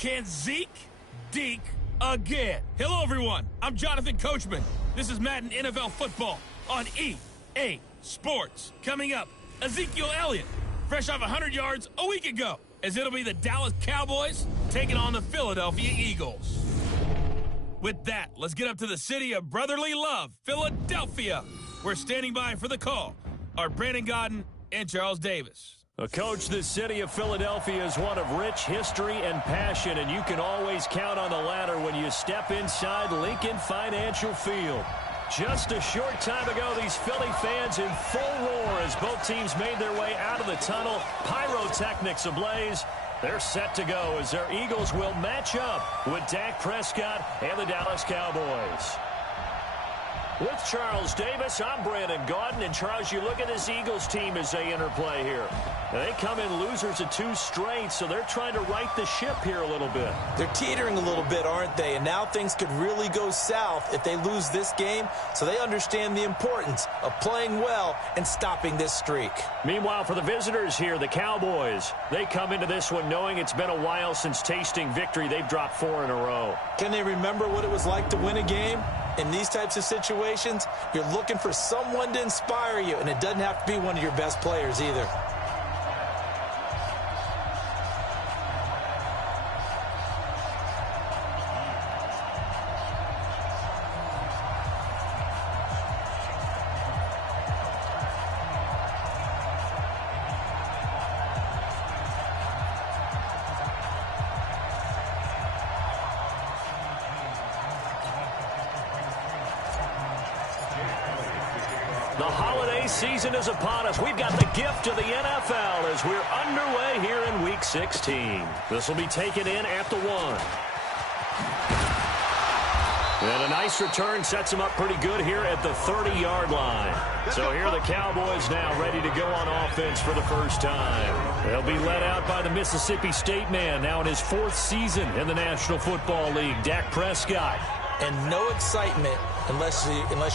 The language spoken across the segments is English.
Can Zeke deke again? Hello, everyone. I'm Jonathan Coachman. This is Madden NFL football on EA Sports. Coming up, Ezekiel Elliott, fresh off 100 yards a week ago, as it'll be the Dallas Cowboys taking on the Philadelphia Eagles. With that, let's get up to the city of brotherly love, Philadelphia. We're standing by for the call are Brandon Godden and Charles Davis. Coach, the city of Philadelphia is one of rich history and passion, and you can always count on the latter when you step inside Lincoln Financial Field. Just a short time ago, these Philly fans in full roar as both teams made their way out of the tunnel. Pyrotechnics ablaze. They're set to go as their Eagles will match up with Dak Prescott and the Dallas Cowboys. With Charles Davis, I'm Brandon Godden. And Charles, you look at this Eagles team as they interplay here. Now, they come in losers of 2 straight, so they're trying to right the ship here a little bit. They're teetering a little bit, aren't they? And now things could really go south if they lose this game, so they understand the importance of playing well and stopping this streak. Meanwhile, for the visitors here, the Cowboys, they come into this one knowing it's been a while since tasting victory. They've dropped 4 in a row. Can they remember what it was like to win a game? In these types of situations, you're looking for someone to inspire you, and it doesn't have to be one of your best players either. The holiday season is upon us. We've got the gift of the NFL as we're underway here in Week 16. This will be taken in at the 1. And a nice return sets them up pretty good here at the 30-yard line. So here are the Cowboys now ready to go on offense for the first time. They'll be led out by the Mississippi State man now in his 4th season in the National Football League, Dak Prescott. And no excitement unless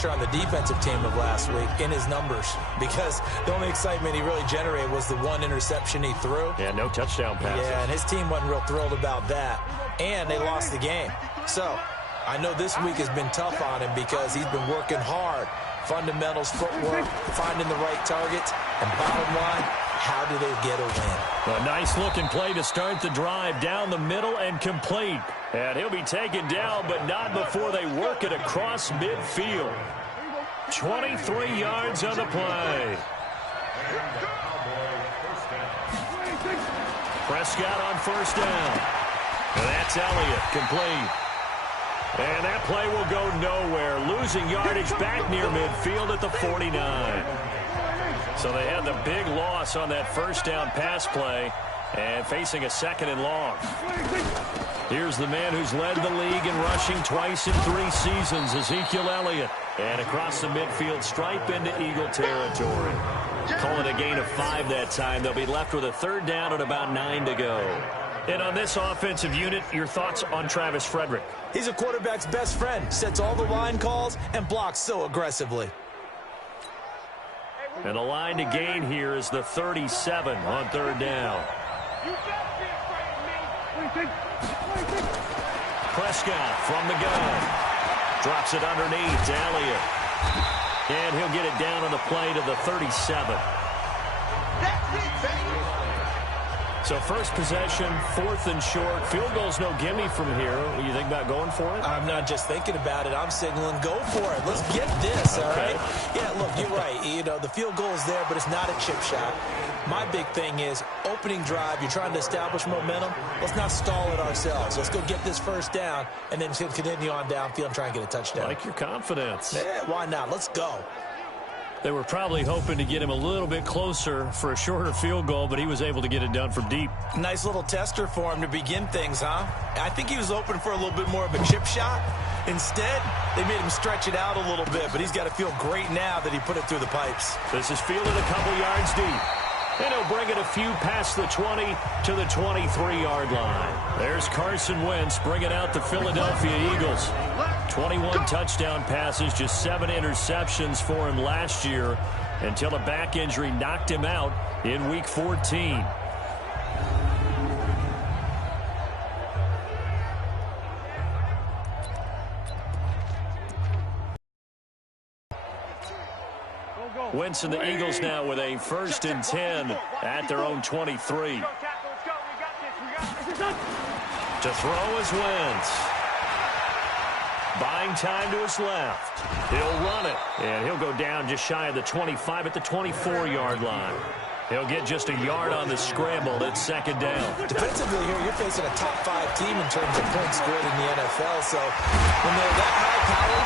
you're on the defensive team of last week in his numbers, because the only excitement he really generated was the 1 interception he threw. Yeah, no touchdown passes. Yeah, and his team wasn't real thrilled about that. And they lost the game. So I know this week has been tough on him because he's been working hard. Fundamentals, footwork, finding the right targets, and bottom line, how do they get a win? A nice-looking play to start the drive down the middle and complete. And he'll be taken down, but not before they work it across midfield. 23 yards on the play. Prescott on first down. And that's Elliott, complete. And that play will go nowhere. Losing yardage back near midfield at the 49. So they had the big loss on that first down pass play and facing a 2nd and long. Here's the man who's led the league in rushing twice in 3 seasons, Ezekiel Elliott. And across the midfield stripe into Eagle territory. Call it a gain of 5 that time. They'll be left with a 3rd down and about 9 to go. And on this offensive unit, your thoughts on Travis Frederick? He's a quarterback's best friend. Sets all the line calls and blocks so aggressively. And the line to gain here is the 37 on 3rd down. Prescott from the gun. Drops it underneath to Elliott. And he'll get it down on the play to the 37. So first possession, 4th and short. Field goal's no gimme from here. What do you think about going for it? I'm not just thinking about it. I'm signaling go for it. Let's get this, all right? Yeah, look, you're right. You know, the field goal is there, but it's not a chip shot. My big thing is opening drive. You're trying to establish momentum. Let's not stall it ourselves. Let's go get this first down and then continue on downfield and try and get a touchdown. I like your confidence. Yeah, why not? Let's go. They were probably hoping to get him a little bit closer for a shorter field goal, but he was able to get it done from deep. Nice little tester for him to begin things, huh? I think he was open for a little bit more of a chip shot. Instead, they made him stretch it out a little bit, but he's got to feel great now that he put it through the pipes. This is fielded a couple yards deep. And he'll bring it a few past the 20 to the 23-yard line. There's Carson Wentz bringing out the Philadelphia Eagles. 21 touchdown passes, just 7 interceptions for him last year until a back injury knocked him out in Week 14. Wentz and the Eagles now with a 1st and 10 at their own 23. To throw is Wentz. Buying time to his left. He'll run it. And he'll go down just shy of the 25 at the 24-yard line. He'll get just a yard on the scramble. It's 2nd down. Defensively here, you're facing a top 5 team in terms of points scored in the NFL. So when they're that high power,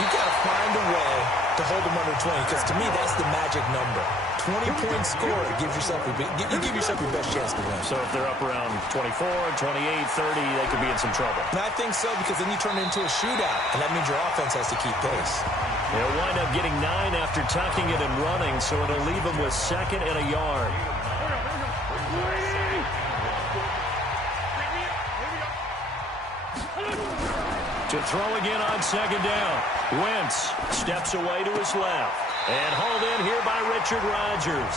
you've got to find a way to hold them under 20. Because to me, that's the magic number. 20-point score gives yourself you give yourself your best chance to win. So if they're up around 24, 28, 30, they could be in some trouble. And I think so, because then you turn it into a shootout, and that means your offense has to keep pace. They'll wind up getting 9 after tucking it and running, so it'll leave them with 2nd and a yard. To throw again on 2nd down. Wentz steps away to his left. And hauled in here by Richard Rodgers.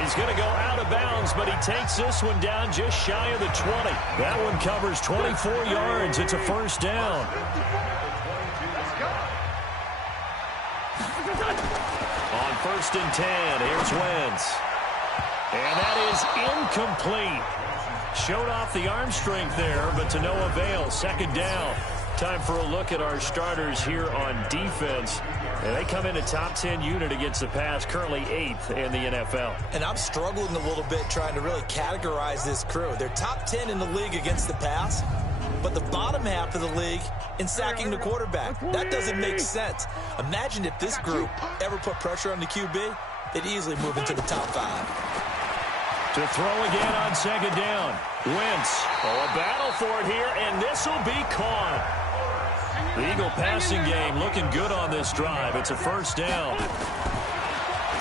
He's going to go out of bounds, but he takes this one down just shy of the 20. That one covers 24 yards. It's a 1st down. On 1st and 10, here's Wentz. And that is incomplete. Showed off the arm strength there, but to no avail. 2nd down. Time for a look at our starters here on defense. And they come in a top 10 unit against the pass, currently 8th in the NFL. And I'm struggling a little bit trying to really categorize this crew. They're top 10 in the league against the pass, but the bottom half of the league in sacking the quarterback. That doesn't make sense. Imagine if this group ever put pressure on the QB, they'd easily move into the top 5. To throw again on 2nd down. Wentz. Oh, a battle for it here, and this will be caught. The Eagle passing game looking good on this drive. It's a 1st down.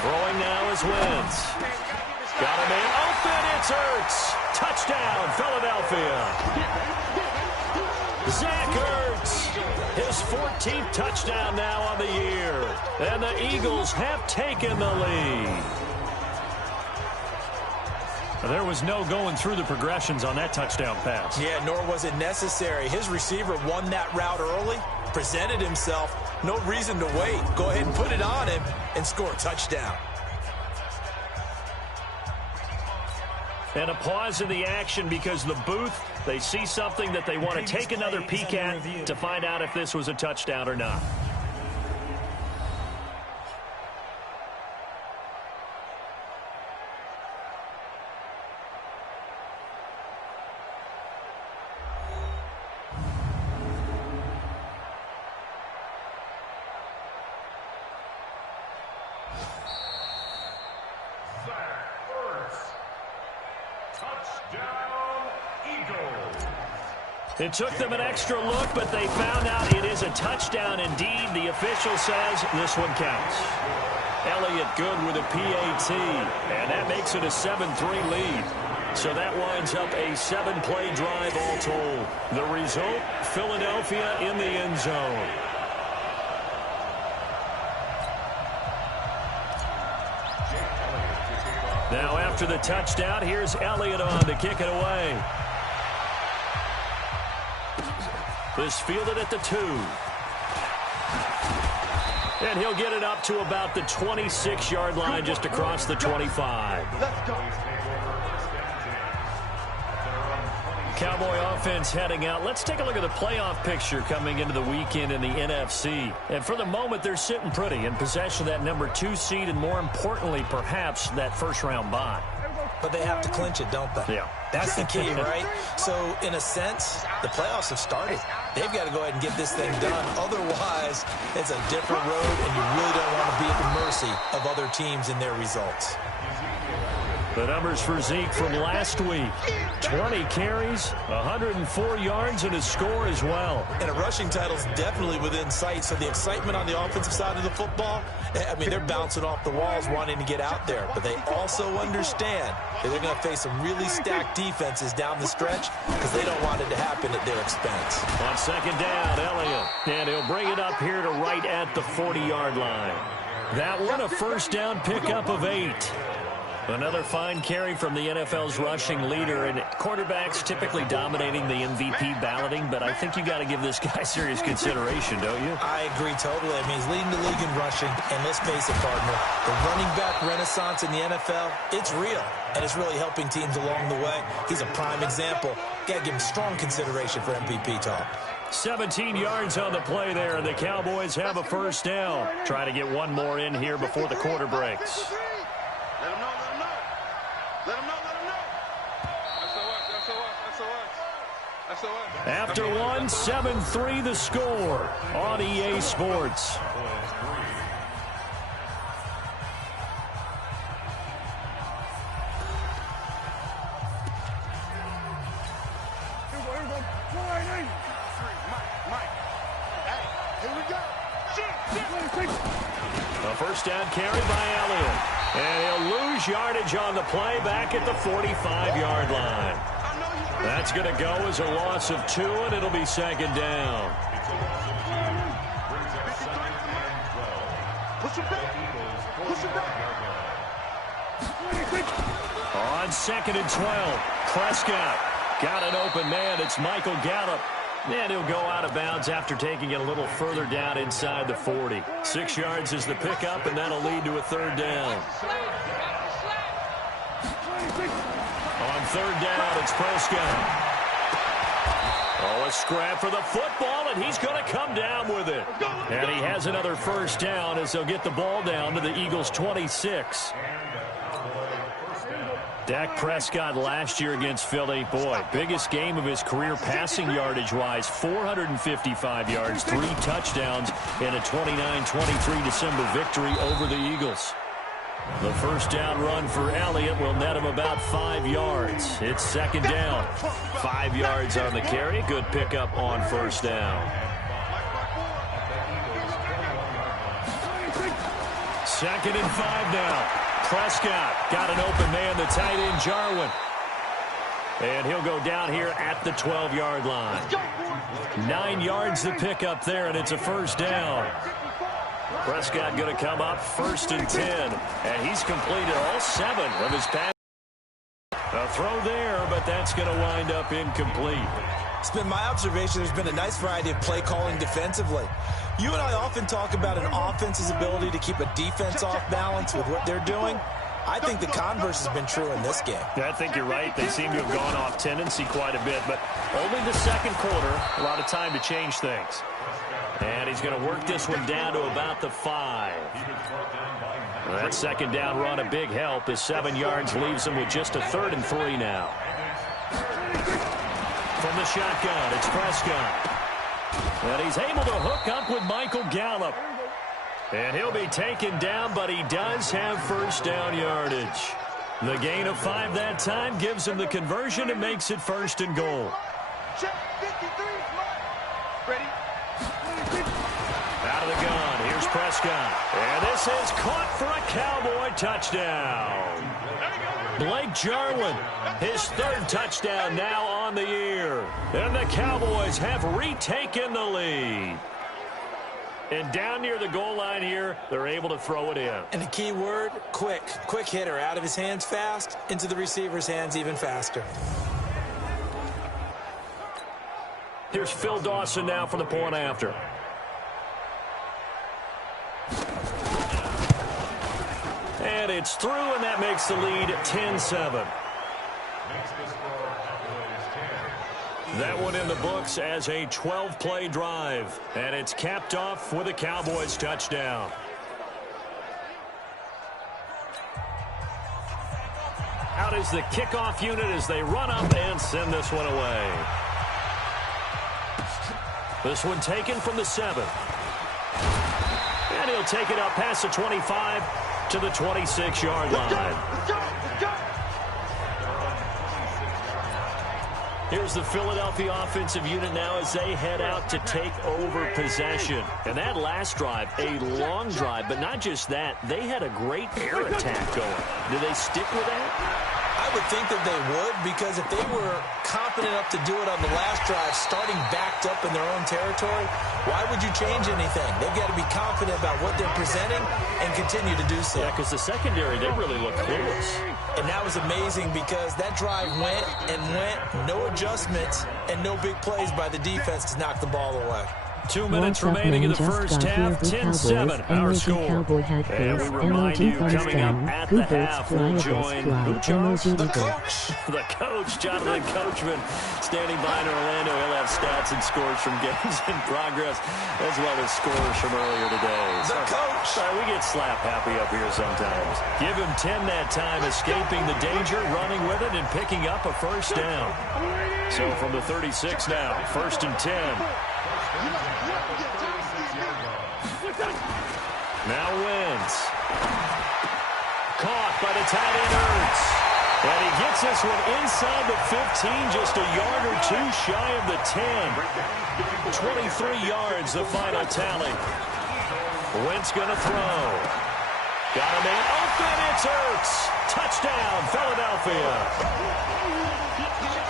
Throwing now is Wentz. Got him in. Open. It's Ertz. Touchdown, Philadelphia. Zach Ertz. His 14th touchdown now on the year. And the Eagles have taken the lead. There was no going through the progressions on that touchdown pass. Yeah, nor was it necessary. His receiver won that route early, presented himself. No reason to wait. Go ahead and put it on him and score a touchdown. And a pause in the action because the booth, they see something that they want to take another peek at to find out if this was a touchdown or not. It took them an extra look, but they found out it is a touchdown indeed. The official says this one counts. Elliott good with a PAT, and that makes it a 7-3 lead. So that winds up a 7-play drive all told. The result, Philadelphia in the end zone. Now after the touchdown, here's Elliott on to kick it away. This fielded at the 2. And he'll get it up to about the 26-yard line just across the 25. Let's go. Cowboy offense heading out. Let's take a look at the playoff picture coming into the weekend in the NFC. And for the moment, they're sitting pretty in possession of that number 2 seed and, more importantly, perhaps that first-round bye. But they have to clinch it, don't they? Yeah. That's the key, right? So, in a sense, the playoffs have started. They've got to go ahead and get this thing done. Otherwise, it's a different road, and you really don't want to be at the mercy of other teams and their results. The numbers for Zeke from last week. 20 carries, 104 yards, and a score as well. And a rushing title's definitely within sight. So the excitement on the offensive side of the football, I mean, they're bouncing off the walls wanting to get out there. But they also understand that they're going to face some really stacked defenses down the stretch because they don't want it to happen at their expense. On 2nd down, Elliott. And he'll bring it up here to right at the 40-yard line. That one a first down pickup of 8. Another fine carry from the NFL's rushing leader, and quarterbacks typically dominating the MVP balloting, but I think you got to give this guy serious consideration, don't you? I agree totally. I mean, he's leading the league in rushing, and let's face it, partner, the running back renaissance in the NFL, it's real, and it's really helping teams along the way. He's a prime example. Got to give him strong consideration for MVP talk. 17 yards on the play there, and the Cowboys have a first down. Try to get one more in here before the quarter breaks. Let him know, let him know. Let him know, let him know. That's us. After one, 7-3 the score on EA Sports. A first down carry by Elliott. And he'll lose yardage on the play back at the 45-yard line. That's going to go as a loss of 2, and it'll be second down. On second and 12, Prescott got an open man. It's Michael Gallup. And he'll go out of bounds after taking it a little further down inside the 40. 6 yards is the pickup, and that'll lead to a third down. On third down, it's Prescott. Oh, a scrap for the football, and he's going to come down with it. And he has another first down as they'll get the ball down to the Eagles' 26. Dak Prescott last year against Philly, boy, biggest game of his career passing yardage-wise, 455 yards, 3 touchdowns in a 29-23 December victory over the Eagles. The first down run for Elliott will net him about 5 yards. It's second down. 5 yards on the carry. Good pickup on first down. Second and 5 now. Prescott got an open man, the tight end Jarwin. And he'll go down here at the 12-yard line. 9 yards the pickup there, and it's a first down. Prescott going to come up first and 10. And he's completed all 7 of his passes. A throw there, but that's going to wind up incomplete. It's been my observation there's been a nice variety of play calling defensively. You and I often talk about an offense's ability to keep a defense off balance with what they're doing. I think the converse has been true in this game. Yeah, I think you're right. They seem to have gone off tendency quite a bit, but only the second quarter, a lot of time to change things. And he's going to work this one down to about the 5. That second down run a big help as 7 yards leaves him with just a third and 3 now. From the shotgun, it's Prescott. And he's able to hook up with Michael Gallup. And he'll be taken down, but he does have first down yardage. The gain of 5 that time gives him the conversion and makes it first and goal. Check 53. Ready? Out of the gun, here's Prescott. And this is caught for a Cowboy touchdown. Blake Jarwin, his 3rd touchdown now on the year. And the Cowboys have retaken the lead. And down near the goal line here, they're able to throw it in. And the key word, quick. Quick hitter, out of his hands fast, into the receiver's hands even faster. Here's Phil Dawson now for the point after. And it's through, and that makes the lead 10-7. That one in the books as a 12-play drive. And it's capped off with a Cowboys touchdown. Out is the kickoff unit as they run up and send this one away. This one taken from the 7. And he'll take it up past the 25 to the 26-yard line. Here's the Philadelphia offensive unit now as they head out to take over possession. And that last drive, a long drive, but not just that. They had a great air attack going. Do they stick with that? I would think that they would, because if they were confident enough to do it on the last drive, starting backed up in their own territory, why would you change anything? They've got to be confident about what they're presenting and continue to do so. Yeah, because the secondary, they really looked clueless. And that was amazing because that drive went and went, no adjustments, and no big plays by the defense to knock the ball away. 2 minutes remaining in the first half, 10-7 our score. And we remind you, coming up at the half, we'll join who, Charles? The coach. The coach, Jonathan Coachman, standing by in Orlando. He'll have stats and scores from games in progress, as well as scores from earlier today. The coach. Sorry, we get slap happy up here sometimes. Give him 10 that time, escaping the danger, running with it, and picking up a first down. So from the 36 now, 1st and 10. Now wins. Caught by the tight end Ertz. And he gets this one inside the 15, just a yard or two shy of the 10. 23 yards, the final tally. Wentz going to throw. Got a man open, it's Ertz. Touchdown, Philadelphia.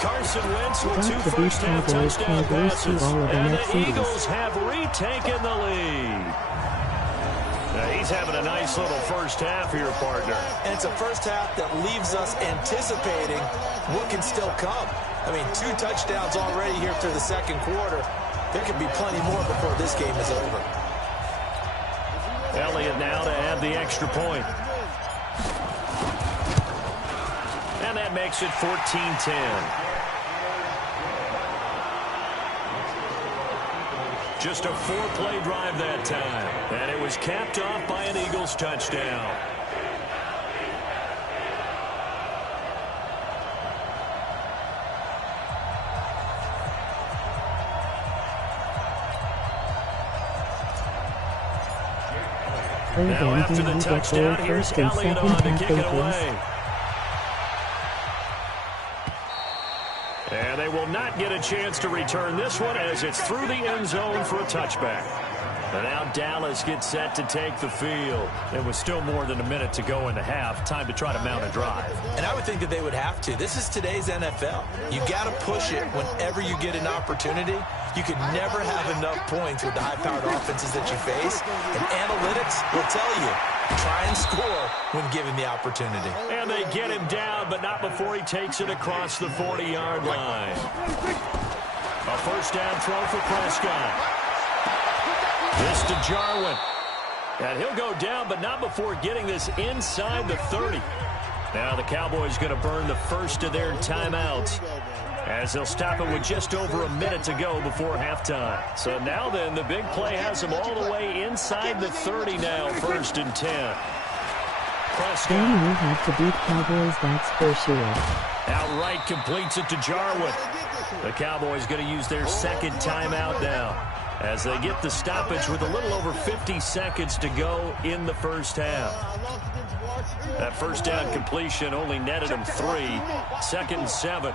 Carson Wentz with 2 first-half touchdown passes. And the Eagles have retaken the lead. Now he's having a nice little first half here, partner. And it's a first half that leaves us anticipating what can still come. I mean, 2 touchdowns already here through the second quarter. There could be plenty more before this game is over. Elliott now to add the extra point. And that makes it 14-10. Just a 4-play drive that time. And it was capped off by an Eagles touchdown. Now after the touchdown, here's Elliott on to kick it away. And they will not get a chance to return this one as it's through the end zone for a touchback. And now Dallas gets set to take the field. It was still more than a minute to go in the half. Time to try to mount a drive. And I would think that they would have to. This is today's NFL. You got to push it whenever you get an opportunity. You can never have enough points with the high-powered offenses that you face. And analytics will tell you, try and score when given the opportunity. And they get him down, but not before he takes it across the 40-yard line. A first down throw for Prescott. This to Jarwin. And he'll go down, but not before getting this inside the 30. Now the Cowboys going to burn the first of their timeouts, as they'll stop it with just over a minute to go before halftime. So now then, the big play has them all the way inside the 30 now, 1st and 10. Prescott. They will have to beat Cowboys, that's for sure. Outright completes it to Jarwin. The Cowboys going to use their second timeout now, as they get the stoppage with a little over 50 seconds to go in the first half. That first down completion only netted him 3. 2nd and 7.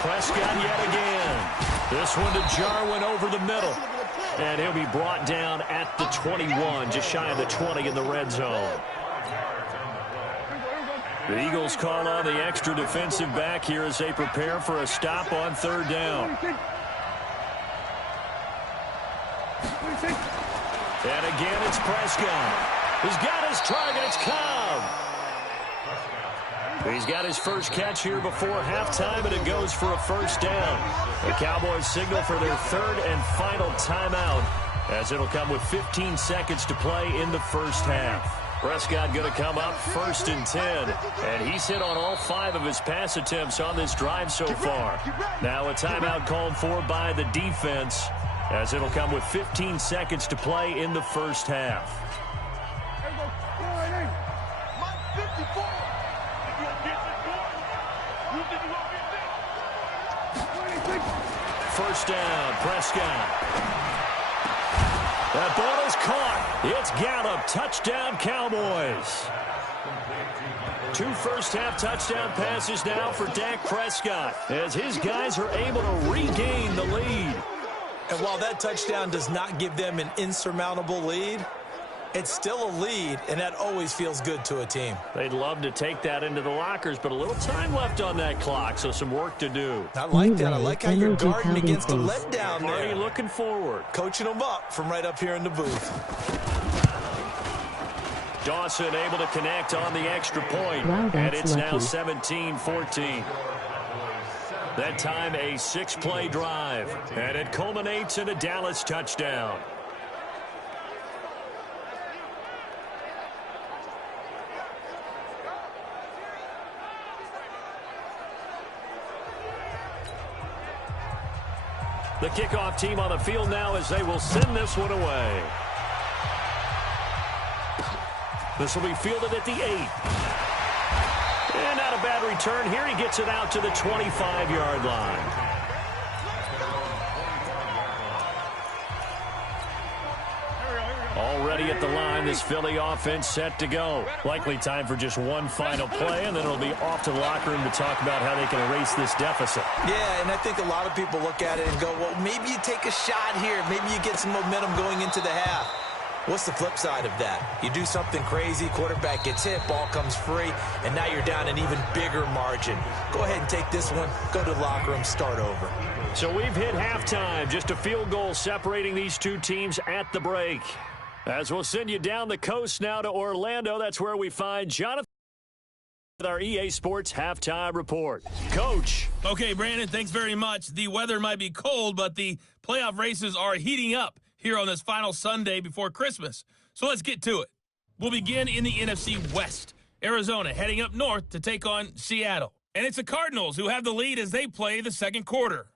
Prescott yet again. This one to Jarwin over the middle. And he'll be brought down at the 21, just shy of the 20 in the red zone. The Eagles call on the extra defensive back here as they prepare for a stop on 3rd down. And again, it's Prescott. He's got his target. It's Cobb. He's got his first catch here before halftime, and it goes for a first down. The Cowboys signal for their 3rd and final timeout, as it'll come with 15 seconds to play in the first half. Prescott going to come up 1st and 10, and he's hit on all 5 of his pass attempts on this drive so far. Now a timeout called for by the defense, as it'll come with 15 seconds to play in the first half. First down, Prescott. That ball is caught. It's Gallup. Touchdown, Cowboys. 2 first-half touchdown passes now for Dak Prescott, as his guys are able to regain the lead. And while that touchdown does not give them an insurmountable lead, It's still a lead, and that always feels good to a team. They'd love to take that into the lockers, but a little time left on that clock, so some work to do. I like that. I like how you're guarding against the letdown there. Already looking forward. Coaching them up from right up here in the booth. Dawson able to connect on the extra point. Wow, and it's lucky. now 17-14. That time a 6-play drive. And it culminates in a Dallas touchdown. The kickoff team on the field now as they will send this one away. This will be fielded at the 8. And not a bad return here. He gets it out to the 25-yard line. Already at the line, this Philly offense set to go. Likely time for just one final play, and then it'll be off to the locker room to talk about how they can erase this deficit. Yeah, and I think a lot of people look at it and go, well, maybe you take a shot here. Maybe you get some momentum going into the half. What's the flip side of that? You do something crazy, quarterback gets hit, ball comes free, and now you're down an even bigger margin. Go ahead and take this one, go to the locker room, start over. So we've hit halftime. Just a field goal separating these two teams at the break. As we'll send you down the coast now to Orlando, that's where we find Jonathan with our EA Sports Halftime Report. Coach. Okay, Brandon, thanks very much. The weather might be cold, but the playoff races are heating up here on this final Sunday before Christmas. So let's get to it. We'll begin in the NFC West. Arizona heading up north to take on Seattle. And it's the Cardinals who have the lead as they play the second quarter.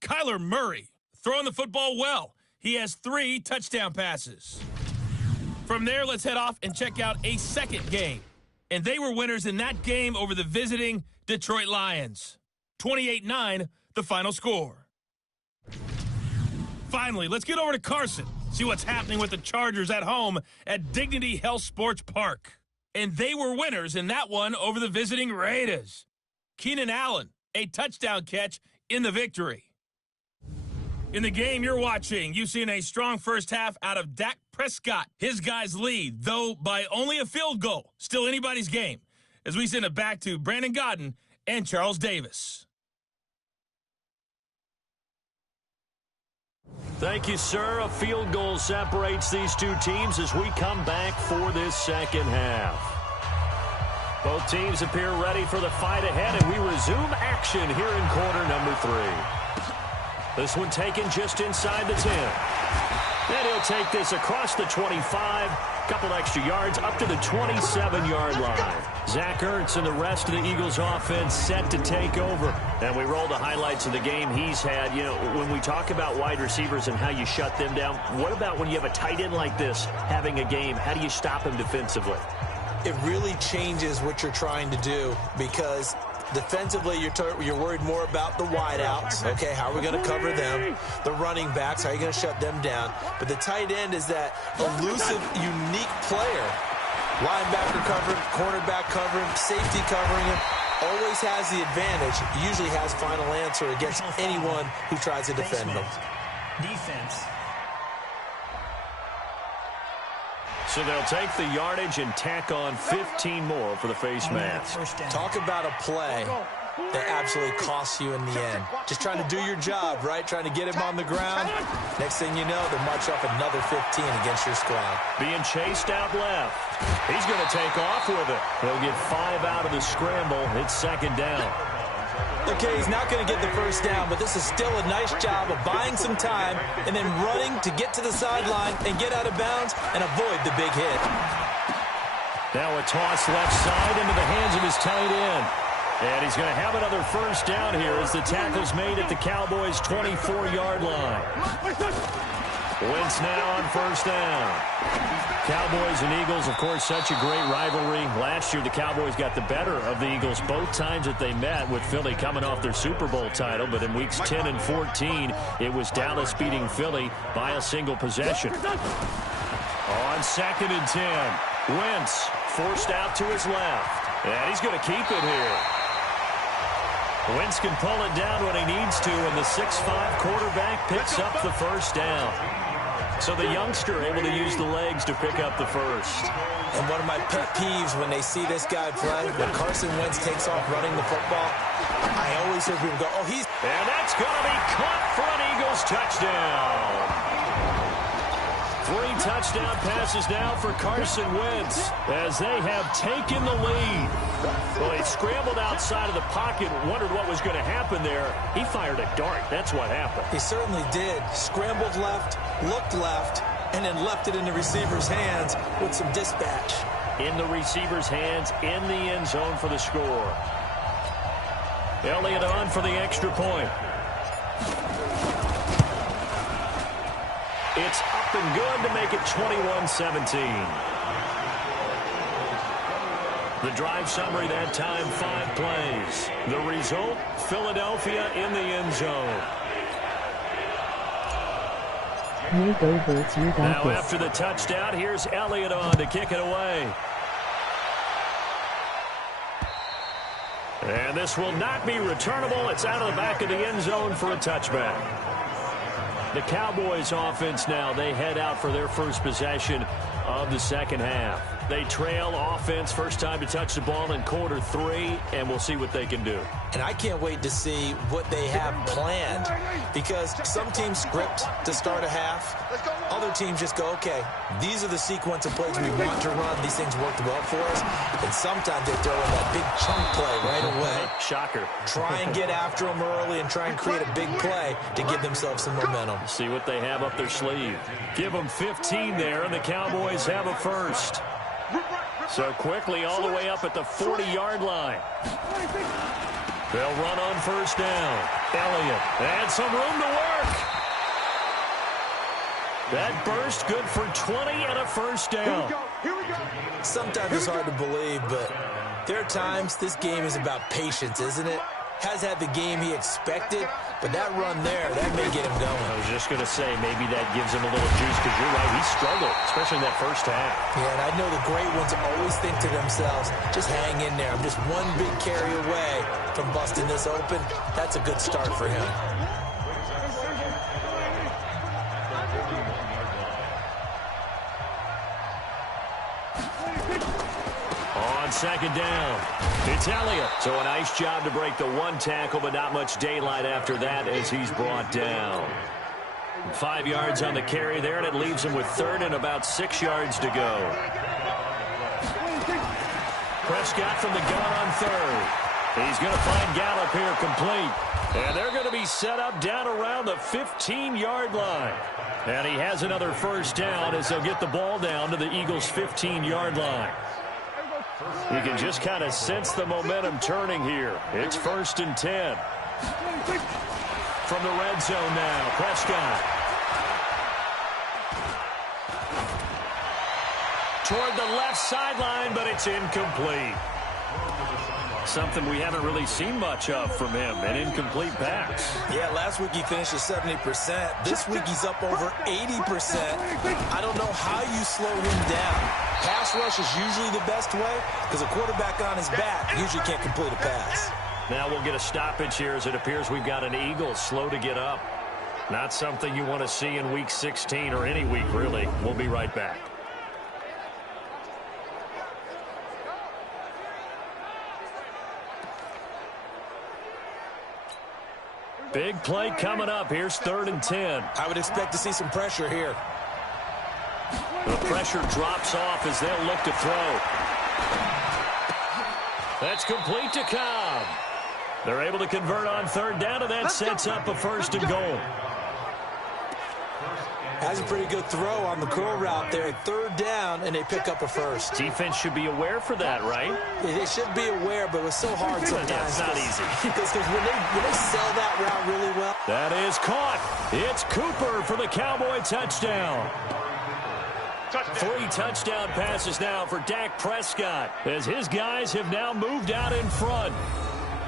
Kyler Murray throwing the football well. He has 3 touchdown passes. From there, let's head off and check out a second game. And they were winners in that game over the visiting Detroit Lions. 28-9, the final score. Finally, let's get over to Carson. See what's happening with the Chargers at home at Dignity Health Sports Park. And they were winners in that one over the visiting Raiders. Keenan Allen, a touchdown catch in the victory. In the game you're watching, you've seen a strong first half out of Dak Prescott. His guys lead, though by only a field goal. Still anybody's game. As we send it back to Brandon Godden and Charles Davis. Thank you, sir. A field goal separates these two teams as we come back for this second half. Both teams appear ready for the fight ahead, and we resume action here in quarter number 3. This one taken just inside the 10. And he'll take this across the 25, couple extra yards up to the 27-yard line. Zach Ertz and the rest of the Eagles offense set to take over. And we roll the highlights of the game he's had. You know, when we talk about wide receivers and how you shut them down, what about when you have a tight end like this having a game? How do you stop him defensively? It really changes what you're trying to do because defensively, you're worried more about the wideouts. Okay, how are we going to cover them? The running backs, how are you going to shut them down? But the tight end is that elusive, unique player. Linebacker covering, cornerback covering, safety covering him. Always has the advantage. Usually has final answer against anyone who tries to defend him. Defense. So they'll take the yardage and tack on 15 more for the face mask. Talk about a play that absolutely costs you in the end. Just trying to do your job, right? Trying to get him on the ground. Next thing you know, they march off another 15 against your squad. Being chased out left. He's going to take off with it. They'll get 5 out of the scramble. It's second down. Okay, he's not going to get the first down, but this is still a nice job of buying some time and then running to get to the sideline and get out of bounds and avoid the big hit. Now a toss left side into the hands of his tight end. And he's going to have another first down here as the tackle's made at the Cowboys' 24-yard line. Wentz now on first down. Cowboys and Eagles, of course, such a great rivalry. Last year, the Cowboys got the better of the Eagles both times that they met, with Philly coming off their Super Bowl title. But in weeks 10 and 14, it was Dallas beating Philly by a single possession. On 2nd and 10, Wentz forced out to his left. And he's going to keep it here. Wentz can pull it down when he needs to, and the 6'5" quarterback picks up the first down. So the youngster able to use the legs to pick up the first. And one of my pet peeves when they see this guy play, when Carson Wentz takes off running the football, I always hear people go, oh, he's... And that's going to be caught for an Eagles touchdown. 3 touchdown passes now for Carson Wentz as they have taken the lead. Well, he scrambled outside of the pocket, wondered what was going to happen there. He fired a dart. That's what happened. He certainly did. Scrambled left, looked left, and then left it in the receiver's hands with some dispatch. In the receiver's hands, in the end zone for the score. Elliott on for the extra point. It's up and good to make it 21-17. The drive summary that time, 5 plays. The result, Philadelphia in the end zone. You go, Birds, you got Now this. after the touchdown, here's Elliott on to kick it away. And this will not be returnable. It's out of the back of the end zone for a touchback. The Cowboys offense now, they head out for their first possession of the second half. They trail offense, first time to touch the ball in quarter 3, and we'll see what they can do. And I can't wait to see what they have planned, because some teams script to start a half. Other teams just go, okay, these are the sequence of plays we want to run. These things worked well for us. And sometimes they throw in that big chunk play right away. Shocker. Try and get after them early and try and create a big play to give themselves some momentum. See what they have up their sleeve. Give them 15 there, and the Cowboys have a first. So quickly all the way up at the 40-yard line. They'll run on first down. Elliott had some room to work. That burst good for 20 and a first down. Sometimes it's hard to believe, but there are times this game is about patience, isn't it? Has had the game he expected, but that run there, that may get him going. I was just going to say, maybe that gives him a little juice, because you're right, he struggled, especially in that first half. Yeah, and I know the great ones always think to themselves, just hang in there. I'm just one big carry away from busting this open. That's a good start for him. On second down, it's Elliott. So a nice job to break the 1 tackle, but not much daylight after that as he's brought down. 5 yards on the carry there, and it leaves him with 3rd and about 6 yards to go. Prescott from the gun on 3rd. He's going to find Gallup here complete. And they're going to be set up down around the 15-yard line. And he has another first down as they'll get the ball down to the Eagles' 15-yard line. You can just kind of sense the momentum turning here. It's 1st and 10. From the red zone now, Prescott. Toward the left sideline, but it's incomplete. Something we haven't really seen much of from him, an incomplete pass. Yeah, last week he finished at 70%. This week he's up over 80%. I don't know how you slow him down. Pass rush is usually the best way, because a quarterback on his back usually can't complete a pass. Now we'll get a stoppage here as it appears we've got an Eagle slow to get up. Not something you want to see in week 16 or any week, really. We'll be right back. Big play coming up. Here's 3rd and 10. I would expect to see some pressure here. The pressure drops off as they'll look to throw. That's complete to Cobb. They're able to convert on 3rd down, and that sets up a 1st and goal. Has a pretty good throw on the curl route there. 3rd down, and they pick up a 1st. Defense should be aware for that, right? They should be aware, but it's so hard sometimes. Yeah, it's not easy. Because when they sell that route really well. That is caught. It's Cooper for the Cowboy touchdown. 3 touchdown passes now for Dak Prescott as his guys have now moved out in front.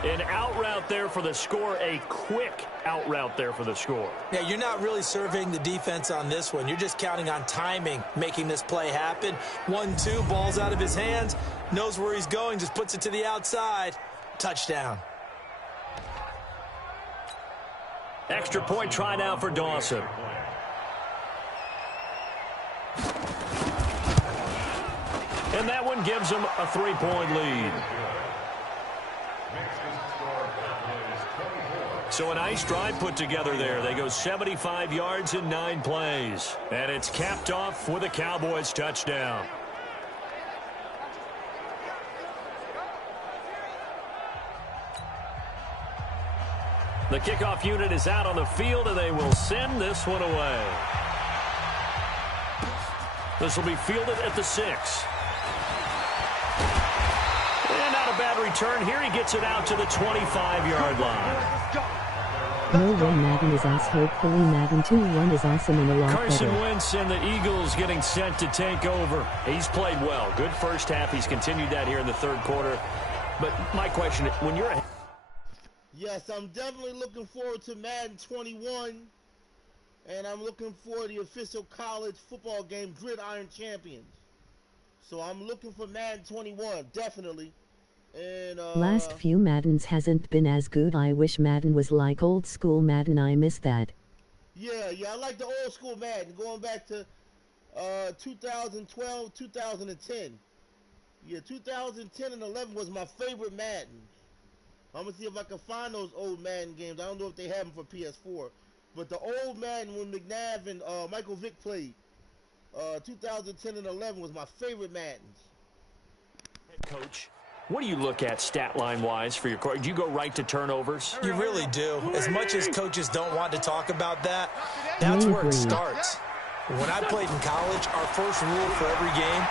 An out route there for the score, a quick out route there for the score. Yeah, you're not really surveying the defense on this one. You're just counting on timing, making this play happen. 1-2, ball's out of his hands, knows where he's going, just puts it to the outside. Touchdown. Extra point try now for Dawson. And that one gives them a 3-point lead. So a nice drive put together there. They go 75 yards in 9 plays. And it's capped off with a Cowboys touchdown. The kickoff unit is out on the field, and they will send this one away. This will be fielded at the 6. And not a bad return here. He gets it out to the 25-yard line. No way Madden is us. Hopefully Madden 2-1 is awesome and a lot Carson better. Wentz and the Eagles getting set to take over. He's played well. Good first half. He's continued that here in the third quarter. But my question, when you're ahead... Yes, I'm definitely looking forward to Madden 21, and I'm looking for the official college football game, Gridiron Champions. So I'm looking for Madden 21, definitely. And Last few Maddens hasn't been as good. I wish Madden was like old school Madden. I miss that. Yeah, I like the old school Madden, going back to 2012, 2010. Yeah, 2010 and 11 was my favorite Madden. I'm going to see if I can find those old Madden games. I don't know if they have them for PS4. But the old Madden when McNabb and Michael Vick played, 2010 and 11 was my favorite Maddens. Coach, what do you look at stat line-wise for your court? Do you go right to turnovers? You really do. As much as coaches don't want to talk about that, that's where it starts. When I played in college, our first rule for every game,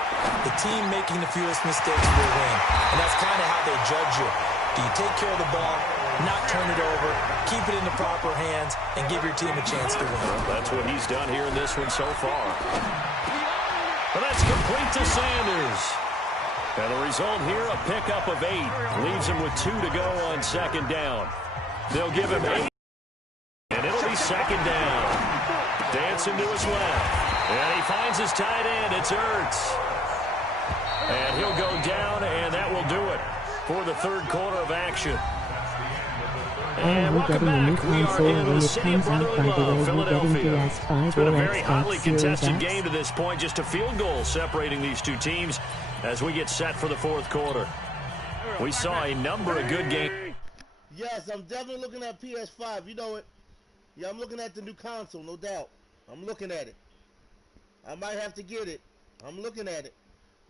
the team making the fewest mistakes will win. And that's kind of how they judge you. Do you take care of the ball, not turn it over, keep it in the proper hands, and give your team a chance to win? Well, that's what he's done here in this one so far. But that's complete to Sanders. And the result here, a pickup of 8. Leaves him with 2 to go on second down. They'll give him 8. And it'll be second down. Dancing to his left. And he finds his tight end. It's Ertz. And he'll go down, and that will do it for the third quarter of action. And we're getting a new console when it comes out. By the way, we're getting PS5 It's been a or very hotly Xbox Series contested X. game to this point. Just a field goal separating these two teams as we get set for the fourth quarter. We saw a number of good games. Yes, I'm definitely looking at PS5. You know it. Yeah, I'm looking at the new console, no doubt. I'm looking at it. I might have to get it. I'm looking at it.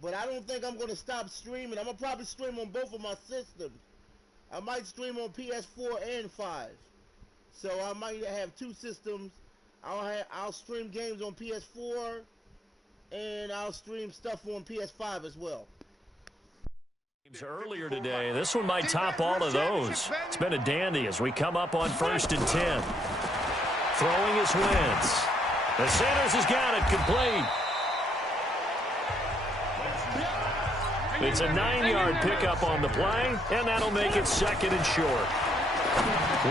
But I don't think I'm going to stop streaming. I'm going to probably stream on both of my systems. I might stream on PS4 and 5. So I might have 2 systems. I'll stream games on PS4 and I'll stream stuff on PS5 as well. Earlier today, this one might top all of those. It's been a dandy as we come up on 1st and 10. Throwing his Wentz. And Sanders has got it complete. It's a 9-yard pickup on the play, and that'll make it second and short.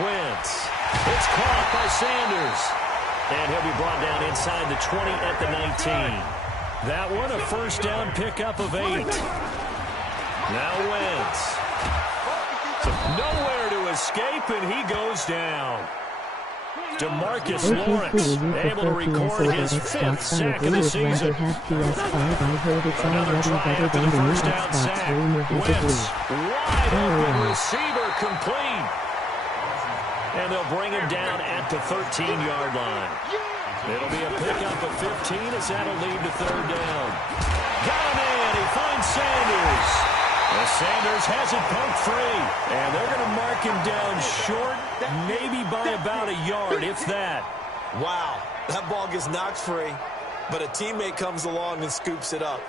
Wentz. It's caught by Sanders. And he'll be brought down inside the 20 at the 19. That one, a first down pickup of 8. Now Wentz. Nowhere to escape, and he goes down. DeMarcus Lawrence able to record his 5th sack of the season. I heard it's already better than the new Xbox rumor Wentz, visibly. wide open receiver complete. And they'll bring him down at the 13-yard line. It'll be a pickup of 15 as that'll lead to third down. Got a man. He finds Sanders. Well, Sanders has it poked free. And they're going to mark him down short, maybe by about a yard, if that. Wow, that ball gets knocked free, but a teammate comes along and scoops it up.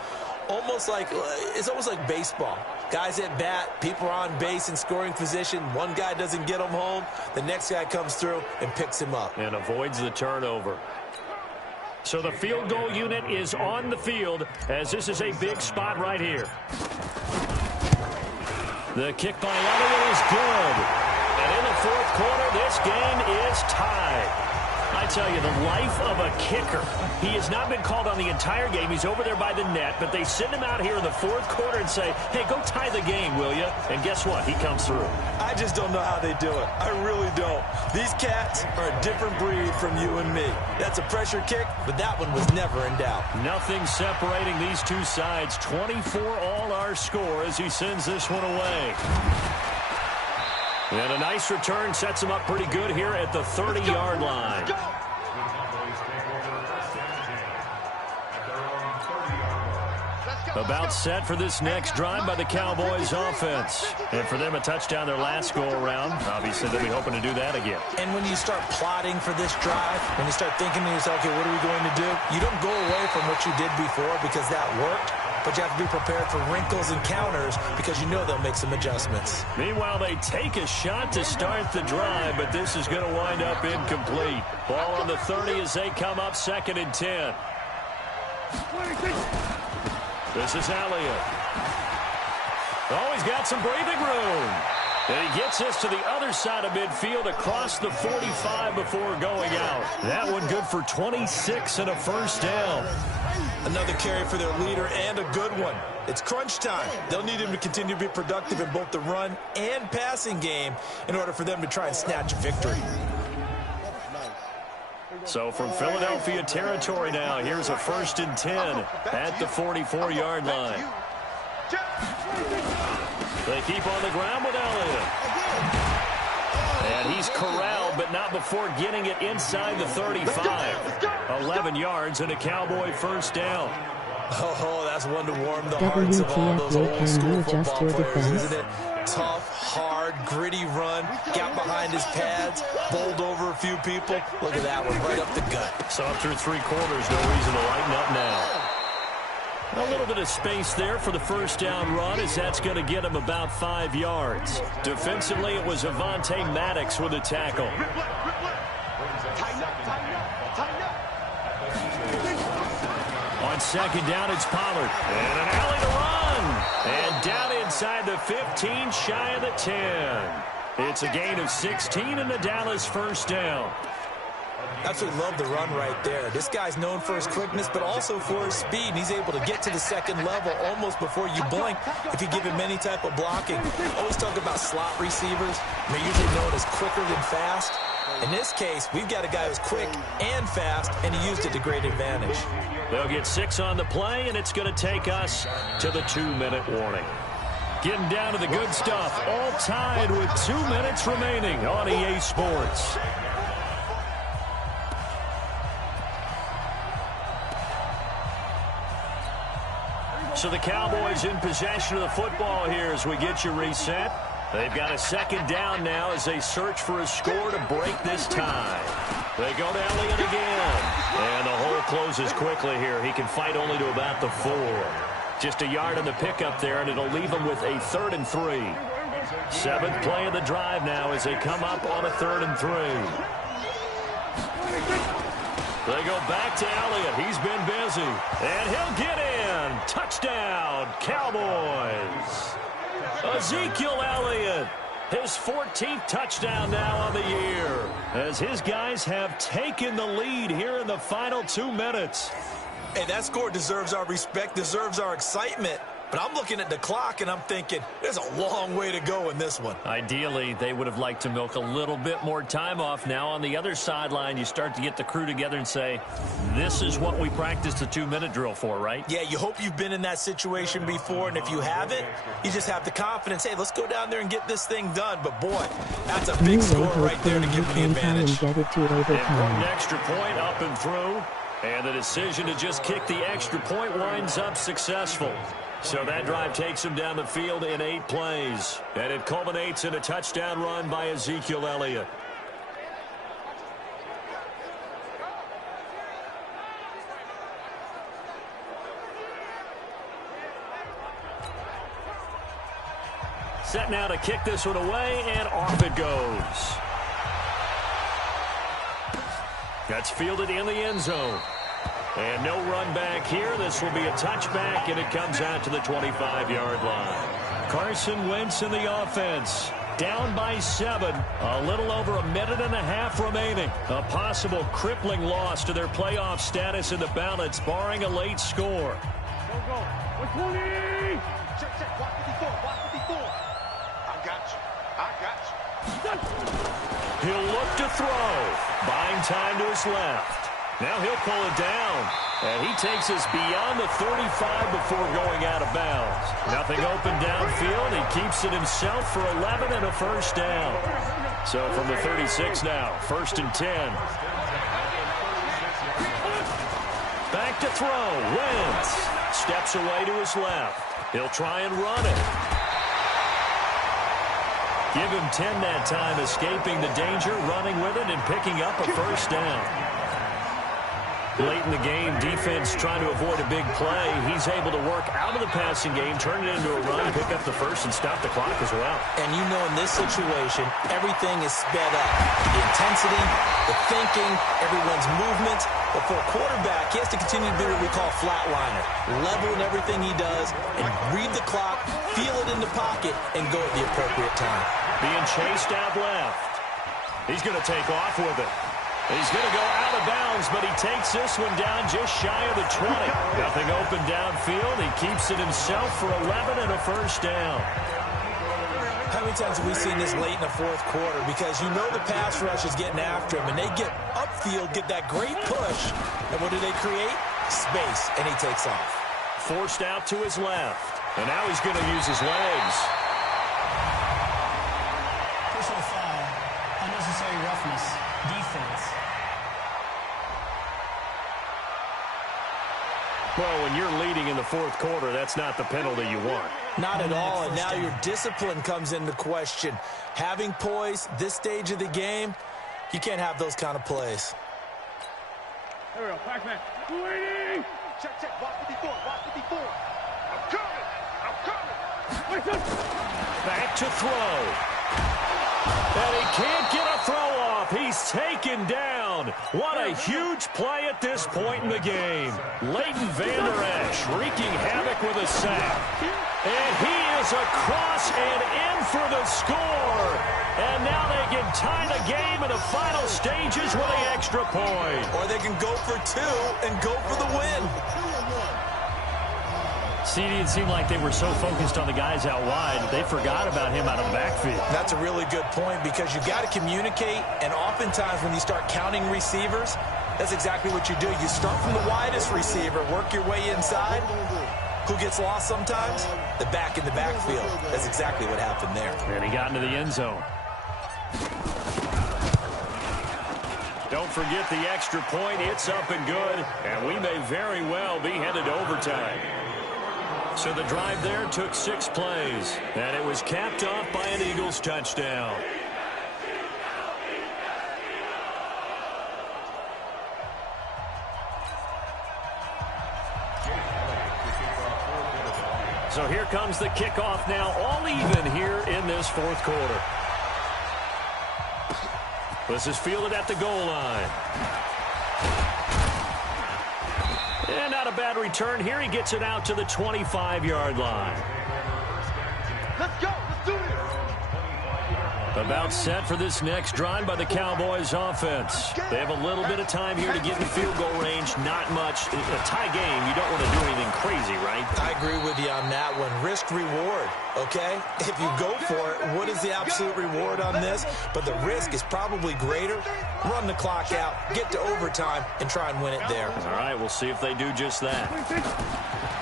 It's almost like baseball. Guys at bat, people are on base in scoring position. One guy doesn't get him home. The next guy comes through and picks him up. And avoids the turnover. So the field goal unit is on the field as this is a big spot right here. The kick by Elliott is good. And in the fourth quarter, this game is tied. I'd tell you, the life of a kicker. He has not been called on the entire game. He's over there by the net, but they send him out here in the fourth quarter and say, hey, go tie the game, will you? And guess what? He comes through. I just don't know how they do it. I really don't. These cats are a different breed from you and me. That's a pressure kick, but that one was never in doubt. Nothing separating these two sides. 24 all our score as he sends this one away. And a nice return sets him up pretty good here at the 30-yard line. About set for this next drive by the Cowboys offense. And for them, a touchdown their last go-around. Obviously, they'll be hoping to do that again. And when you start plotting for this drive, when you start thinking to yourself, okay, what are we going to do? You don't go away from what you did before because that worked. But you have to be prepared for wrinkles and counters because you know they'll make some adjustments. Meanwhile, they take a shot to start the drive, but this is going to wind up incomplete. Ball on the 30 as they come up 2nd and 10. This is Elliott. Oh, he's got some breathing room. And he gets us to the other side of midfield across the 45 before going out. That one good for 26 and a first down. Another carry for their leader and a good one. It's crunch time. They'll need him to continue to be productive in both the run and passing game in order for them to try and snatch a victory. So from Philadelphia territory now, here's a 1st and 10 at the 44-yard line. They keep on the ground with Elliott. And he's corralled, but not before getting it inside the 35. 11 yards and a Cowboy first down. Oh, that's one to warm the hearts of all those old school football players, isn't it? Tough, hard, gritty run, got behind his pads, bowled over a few people. Look at that one, right up the gut. So up through 3 quarters, no reason to lighten up now. A little bit of space there for the first down run as that's going to get him about 5 yards. Defensively, it was Avonte Maddox with a tackle. On 2nd down, it's Pollard. And an alley to run. And down inside the 15, shy of the 10. It's a gain of 16 and the Dallas first down. Absolutely love the run right there. This guy's known for his quickness, but also for his speed. And he's able to get to the 2nd level almost before you blink if you give him any type of blocking. Always talk about slot receivers. They're usually known as quicker than fast. In this case, we've got a guy who's quick and fast, and he used it to great advantage. They'll get 6 on the play, and it's going to take us to the 2-minute warning. Getting down to the good stuff, all tied with 2 minutes remaining on EA Sports. So the Cowboys in possession of the football here as we get you reset. They've got a 2nd down now as they search for a score to break this tie. They go to Elliott again. And the hole closes quickly here. He can fight only to about the 4. Just a yard on the pickup there, and it'll leave him with a 3rd and 3. 7th play of the drive now as they come up on a 3rd and 3. They go back to Elliott. He's been busy. And he'll get in. Touchdown, Cowboys. Ezekiel Elliott, his 14th touchdown now on the year, as his guys have taken the lead here in the final 2 minutes. Hey, that score deserves our respect, deserves our excitement. But I'm looking at the clock, and I'm thinking, there's a long way to go in this one. Ideally, they would have liked to milk a little bit more time off. Now, on the other sideline, you start to get the crew together and say, this is what we practiced the 2-minute drill for, right? Yeah, you hope you've been in that situation before, and if you haven't, you just have the confidence, hey, let's go down there and get this thing done. But, boy, that's a big score right there to give them the advantage. Important extra point up and through, and the decision to just kick the extra point winds up successful. So that drive takes him down the field in 8 plays. And it culminates in a touchdown run by Ezekiel Elliott. Set now to kick this one away, and off it goes. That's fielded in the end zone. And no run back here. This will be a touchback, and it comes out to the 25-yard line. Carson Wentz in the offense. down by 7. A little over a minute and a half remaining. A possible crippling loss to their playoff status in the balance, barring a late score. Go. 120. Check. Watch 54. I got you. He'll look to throw. Buying time to his left. Now he'll pull it down. And he takes us beyond the 35 before going out of bounds. Nothing open downfield. He keeps it himself for 11 and a first down. So from the 36 now, 1st and 10. Back to throw. Wentz steps away to his left. He'll try and run it. Give him 10 that time, escaping the danger, running with it, and picking up a first down. Late in the game, defense trying to avoid a big play. He's able to work out of the passing game, turn it into a run, pick up the first, and stop the clock as well. And you know in this situation, everything is sped up. The intensity, the thinking, everyone's movements. But for a quarterback, he has to continue to be what we call flatliner. Level in everything he does, and read the clock, feel it in the pocket, and go at the appropriate time. Being chased out left. He's going to take off with it. He's going to go out of bounds, but he takes this one down just shy of the 20. Nothing open downfield. He keeps it himself for 11 and a first down. How many times have we seen this late in the fourth quarter? Because you know the pass rush is getting after him, and they get upfield, get that great push. And what do they create? Space, and he takes off. Forced out to his left. And now he's going to use his legs. Personal foul. Unnecessary roughness. Defense. Well, when you're leading in the fourth quarter, that's not the penalty you want. Not at all, and now your discipline comes into question. Having poise, this stage of the game, you can't have those kind of plays. There we go. Back man. Waiting. Check. Watch 54. I'm coming. Back to throw. And he can't get a throw off. He's taken down. What a huge play at this point in the game. Leighton Vander Esch wreaking havoc with a sack. And he is across and in for the score. And now they can tie the game in the final stages with an extra point. Or they can go for 2 and go for the win. See, it seemed like they were so focused on the guys out wide, they forgot about him out of the backfield. That's a really good point because you've got to communicate, and oftentimes when you start counting receivers, that's exactly what you do. You start from the widest receiver, work your way inside. Who gets lost sometimes? The back in the backfield. That's exactly what happened there. And he got into the end zone. Don't forget the extra point. It's up and good, and we may very well be headed to overtime. So the drive there took 6 plays, and it was capped off by an Eagles touchdown. So here comes the kickoff now, all even here in this fourth quarter. This is fielded at the goal line. And not a bad return here. He gets it out to the 25-yard line. Let's go. Let's do this. About set for this next drive by the Cowboys offense. They have a little bit of time here to get in field goal range. Not much. A tie game, you don't want to do anything crazy, right? I agree with you on that one. Risk reward, okay? If you go for it, what is the absolute reward on this? But the risk is probably greater. Run the clock out, get to overtime, and try and win it there. All right, we'll see if they do just that.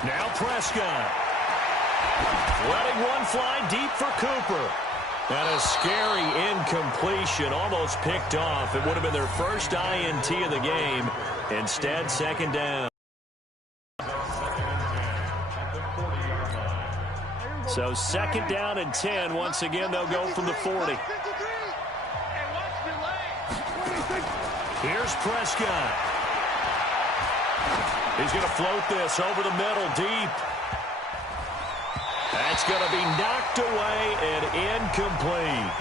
Now Prescott. Letting one fly deep for Cooper. And a scary incompletion, almost picked off. It would have been their first INT of the game. Instead, second down. So second down and 10. Once again, they'll go from the 40. Here's Prescott. He's going to float this over the middle deep. That's going to be knocked away and incomplete.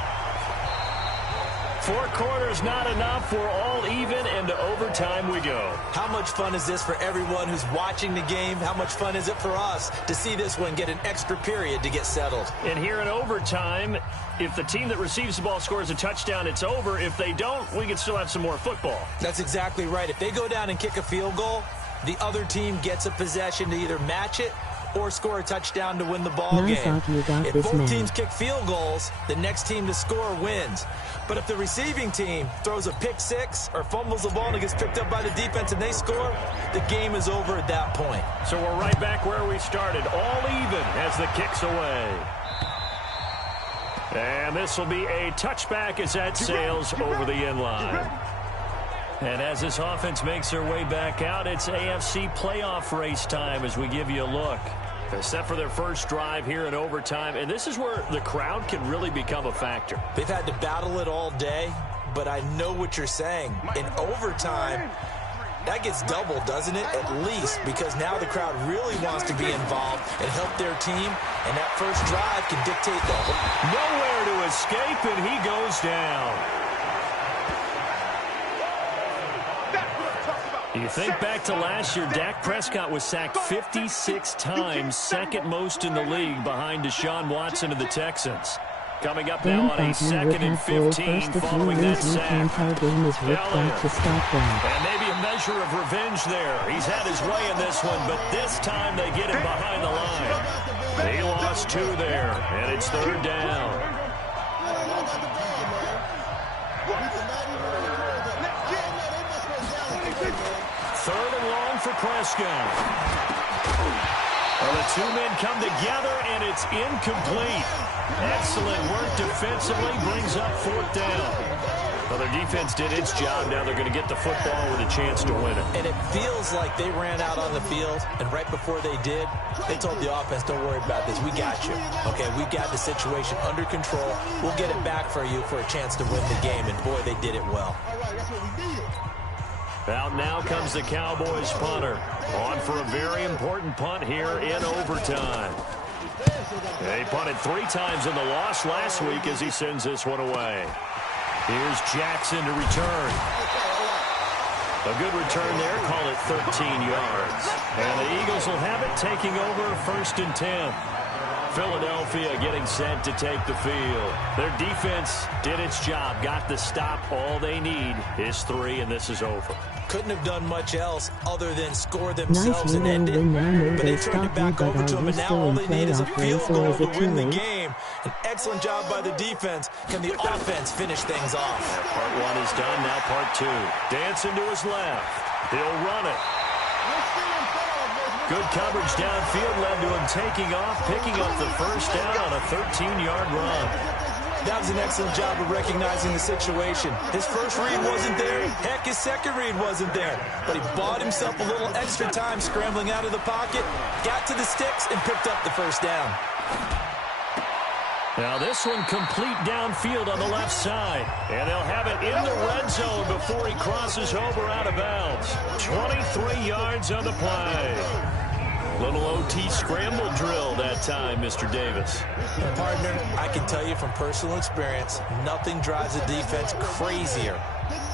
4 quarters not enough. We're all even, and to overtime we go. How much fun is this for everyone who's watching the game? How much fun is it for us to see this one get an extra period to get settled? And here in overtime, if the team that receives the ball scores a touchdown, it's over. If they don't, we can still have some more football. That's exactly right. If they go down and kick a field goal, the other team gets a possession to either match it or score a touchdown to win the ball game. If both teams kick field goals, the next team to score wins. But if the receiving team throws a pick six or fumbles the ball and it gets picked up by the defense and they score, the game is over at that point. So we're right back where we started, all even as the kick's away. And this will be a touchback as that sails over the end line. And as this offense makes their way back out, it's AFC playoff race time as we give you a look. Except for their first drive here in overtime. And this is where the crowd can really become a factor. They've had to battle it all day, but I know what you're saying. In overtime, that gets doubled, doesn't it? At least, because now the crowd really wants to be involved and help their team. And that first drive can dictate the whole. Nowhere to escape, and he goes down. You think back to last year, Dak Prescott was sacked 56 times, second most in the league behind Deshaun Watson of the Texans. Coming up now on a 2nd and 15 following that sack. And maybe a measure of revenge there. He's had his way in this one, but this time they get him behind the line. He lost 2 there, and it's 3rd down. Third and long for Prescott. Well, the 2 men come together, and it's incomplete. Excellent work defensively, brings up 4th down. Well, their defense did its job. Now they're going to get the football with a chance to win it. And it feels like they ran out on the field, and right before they did, they told the offense, don't worry about this. We got you. Okay, we got the situation under control. We'll get it back for you for a chance to win the game, and boy, they did it well. All right, that's what we needed. Out now comes the Cowboys punter. On for a very important punt here in overtime. He punted 3 times in the loss last week as he sends this one away. Here's Jackson to return. A good return there. Call it 13 yards. And the Eagles will have it, taking over 1st and 10. Philadelphia getting set to take the field. Their defense did its job, got the stop. All they need is 3, and this is over. Couldn't have done much else other than score themselves and end it. But they turned it back over to them, and now all they need is a field goal to win the game. An excellent job by the defense. Can the offense finish things off? Part 1 is done, now part 2. Dancing to his left. He'll run it. Good coverage downfield led to him taking off, picking up the 1st down on a 13-yard run. That was an excellent job of recognizing the situation. His first read wasn't there. Heck, his second read wasn't there. But he bought himself a little extra time scrambling out of the pocket, got to the sticks, and picked up the 1st down. Now this one complete downfield on the left side. And they'll have it in the red zone before he crosses over out of bounds. 23 yards on the play. Little OT scramble drill that time, Mr. Davis. Partner, I can tell you from personal experience, nothing drives a defense crazier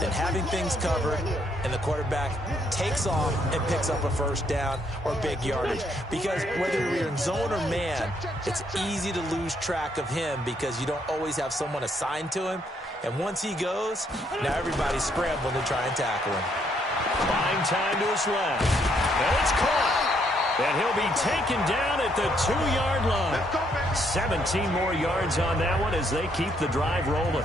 than having things covered and the quarterback takes off and picks up a 1st down or big yardage. Because whether you're in zone or man, it's easy to lose track of him because you don't always have someone assigned to him. And once he goes, now everybody's scrambling to try and tackle him. Buying time to his left. And it's caught. And he'll be taken down at the 2-yard line. 17 more yards on that one as they keep the drive rolling.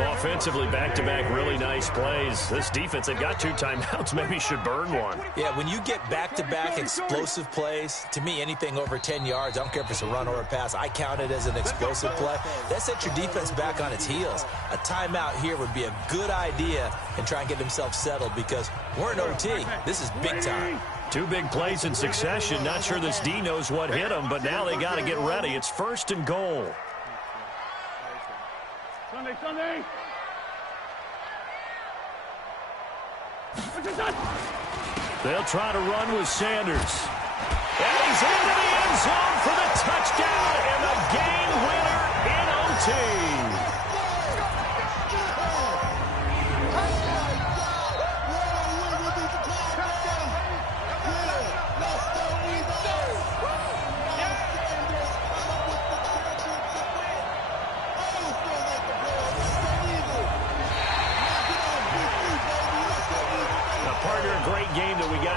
Offensively, back-to-back really nice plays. This defense, they've got 2 timeouts, maybe should burn one. Yeah, when you get back-to-back explosive plays, to me, anything over 10 yards, I don't care if it's a run or a pass, I count it as an explosive play. That sets your defense back on its heels. A timeout here would be a good idea and try and get themselves settled because we're in OT. This is big time. 2 big plays in succession. Not sure this D knows what hit him, but now they got to get ready. It's 1st and goal. Sunday. They'll try to run with Sanders. And he's into the end zone for the touchdown and the game winner in OT.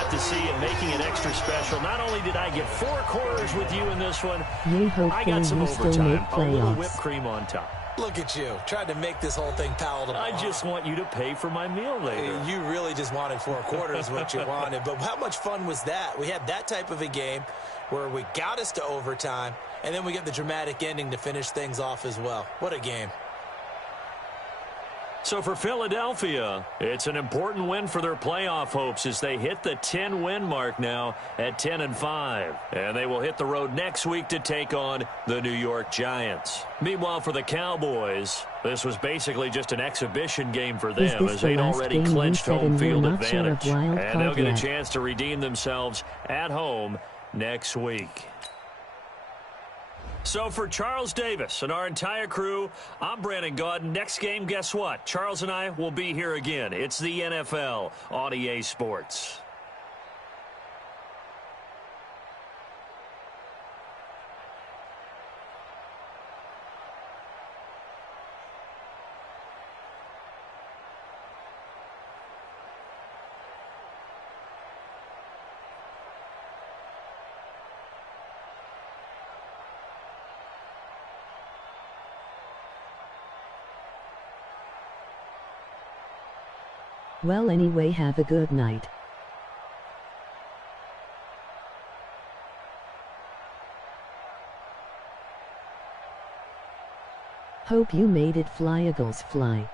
lot to see and making it extra special. Not only did I get 4 quarters with you in this one, Yay, I got some hopefully you still overtime, make a little playoffs. whipped cream on top. Look at you, trying to make this whole thing palatable. I just want you to pay for my meal later. You really just wanted 4 quarters, what you wanted. But how much fun was that? We had that type of a game where we got us to overtime, and then we get the dramatic ending to finish things off as well. What a game. So for Philadelphia, it's an important win for their playoff hopes as they hit the 10-win mark now at 10-5. And they will hit the road next week to take on the New York Giants. Meanwhile, for the Cowboys, this was basically just an exhibition game for them as they'd already clinched home field advantage. And they'll get a chance to redeem themselves at home next week. So for Charles Davis and our entire crew, I'm Brandon Gaudin. Next game, guess what? Charles and I will be here again. It's the NFL on EA Sports. Well, anyway, have a good night. Hope you made it. Fly, Eagles, fly.